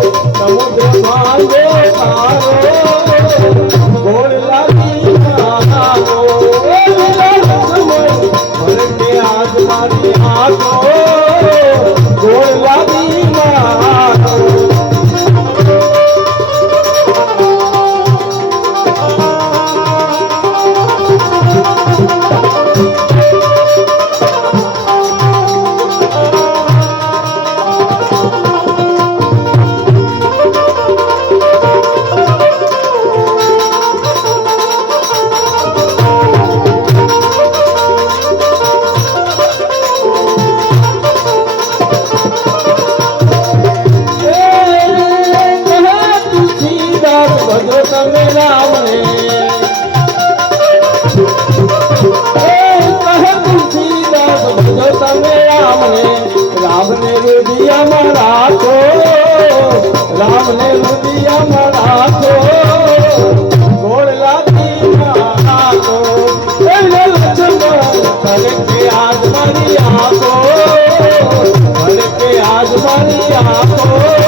સમુદ્ર માંગો તારો ગોળ લાગી મારો ભરકે આજ મારી આંખો ગોળ લાગી મારો તમે રામને તુલસીદાસ ભજો તમે રામને રામને હૃદયમાં રાખો રામને હૃદયમાં રાખો ગોળ લાગી રાખો લક્ષ્મણ ભલે આજ મારી આંખો ભલે આજ મારી આંખો